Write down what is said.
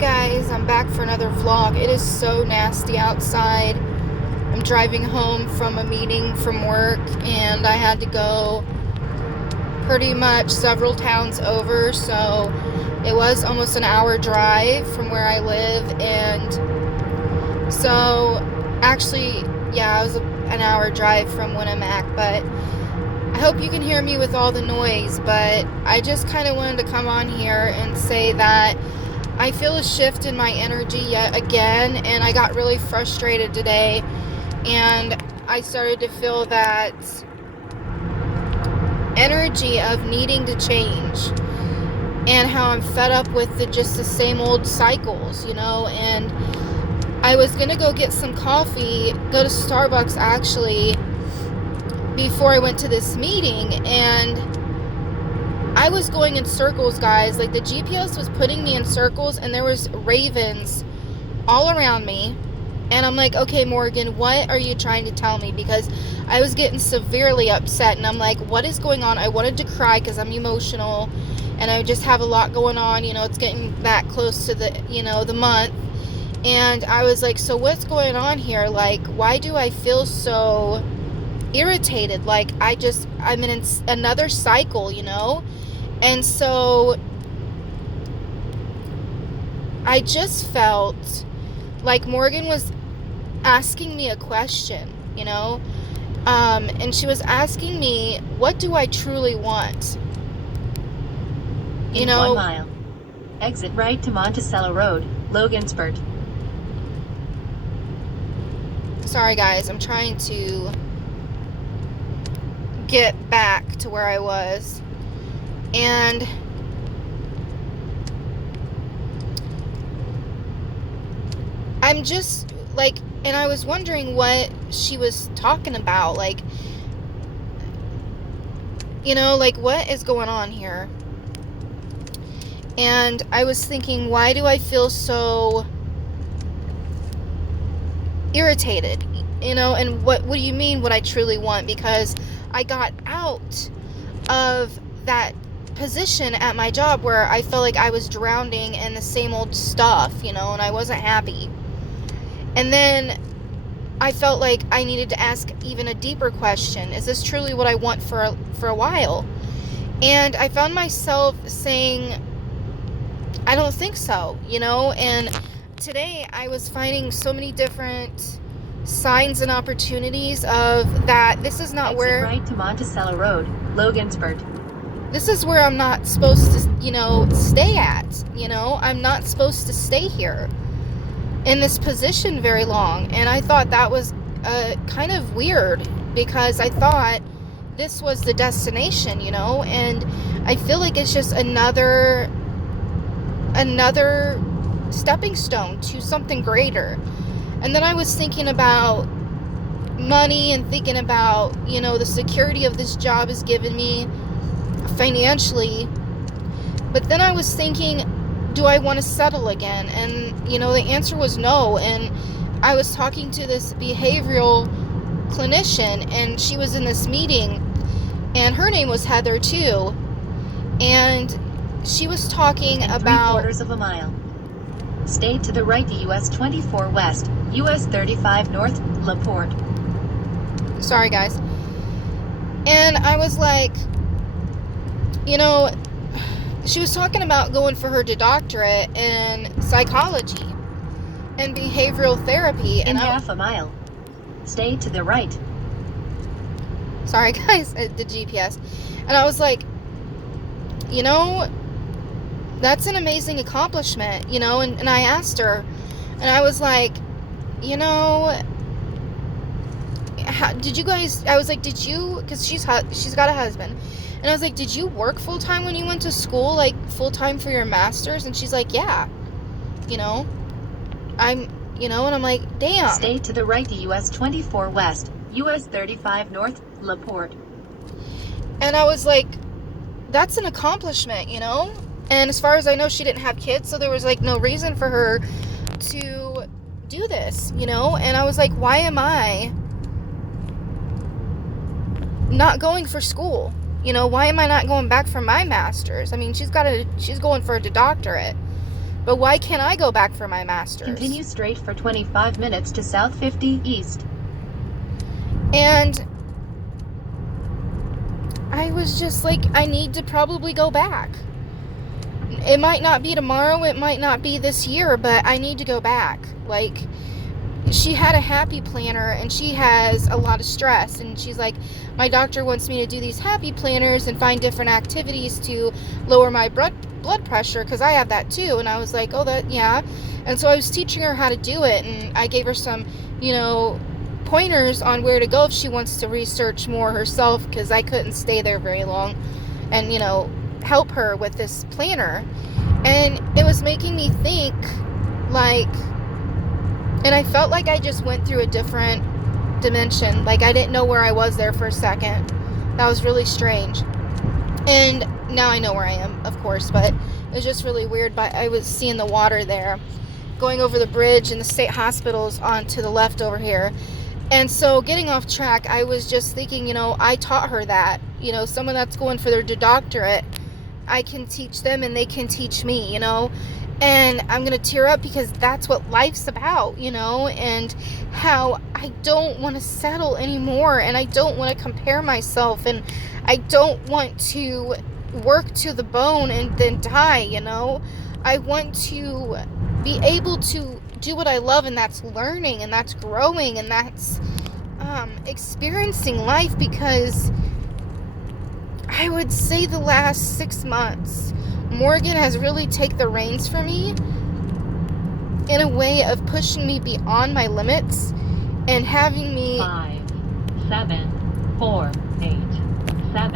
guys, I'm back for another vlog. It is so nasty outside. I'm driving home from a meeting from work and I had to go pretty much several towns over, so it was almost an hour drive from where I live. And so actually, yeah, it was an hour drive from Winamac, but I hope you can hear me with all the noise. But I just kind of wanted to come on here and say that I feel a shift in my energy yet again, and I got really frustrated today, and I started to feel that energy of needing to change, and how I'm fed up with just the same old cycles, and I was gonna go get some coffee, go to Starbucks actually, before I went to this meeting, and I was going in circles, guys. Like, the GPS was putting me in circles, and there was ravens all around me. And I'm like, okay, Morgan, what are you trying to tell me? Because I was getting severely upset, and I'm like, what is going on? I wanted to cry because I'm emotional, and I just have a lot going on. It's getting that close to the month. And I was like, so what's going on here? Like, why do I feel so irritated? Like, I'm in another cycle, And so I just felt like Morgan was asking me a question, and she was asking me, what do I truly want? In 1 mile, exit right to Monticello Road, Logansport. Sorry guys, I'm trying to get back to where I was. And I'm just like, and I was wondering what she was talking about. Like, like, what is going on here? And I was thinking, why do I feel so irritated? And what do you mean what I truly want? Because I got out of that position at my job where I felt like I was drowning in the same old stuff, and I wasn't happy. And then I felt like I needed to ask even a deeper question. Is this truly what I want for a while? And I found myself saying, I don't think so, and today I was finding so many different signs and opportunities of that this is not Exit right to Monticello Road, Logansport. This is where I'm not supposed to, stay at. I'm not supposed to stay here in this position very long. And I thought that was kind of weird, because I thought this was the destination, and I feel like it's just another stepping stone to something greater. And then I was thinking about money and thinking about, the security of this job has given me financially. But then I was thinking, do I want to settle again? And the answer was no. And I was talking to this behavioral clinician, and she was in this meeting, and her name was Heather too, and she was talking about 3/4 mile. Stay to the right to US 24 West, US 35 North, LaPorte. Sorry guys. And I was like, she was talking about going for her doctorate in psychology and behavioral therapy. In half a mile, stay to the right. Sorry guys, the GPS. And I was like, that's an amazing accomplishment, and I asked her, and I was like, how did you guys, I was like, did you, because she's got a husband, and I was like, did you work full-time when you went to school, like full-time for your master's? And she's like, yeah, and I'm like, damn. Stay to the right to US 24 West, US 35 North, LaPorte. And I was like, that's an accomplishment, and as far as I know, she didn't have kids, so there was like no reason for her to do this, and I was like, why am I not going for school? Why am I not going back for my master's? I mean, she's going for a doctorate. But why can't I go back for my master's? Continue straight for 25 minutes to South 50 East. And I was just like, I need to probably go back. It might not be tomorrow, it might not be this year, but I need to go back. Like, she had a happy planner and she has a lot of stress, and she's like, my doctor wants me to do these happy planners and find different activities to lower my blood pressure, because I have that too. And I was like, oh, that, yeah. And so I was teaching her how to do it, and I gave her some, pointers on where to go if she wants to research more herself, because I couldn't stay there very long, and help her with this planner. And it was making me think, like, and I felt like I just went through a different dimension. Like, I didn't know where I was there for a second. That was really strange. And now I know where I am, of course, but it was just really weird. But I was seeing the water there, going over the bridge, and the state hospital's on to the left over here. And so, getting off track, I was just thinking, I taught her that. Someone that's going for their doctorate, I can teach them and they can teach me, And I'm going to tear up, because that's what life's about, and how I don't want to settle anymore, and I don't want to compare myself, and I don't want to work to the bone and then die, I want to be able to do what I love, and that's learning, and that's growing, and that's experiencing life, because I would say the last 6 months, Morrigan has really taken the reins for me in a way of pushing me beyond my limits and having me 5, 7, 4, 8, 7.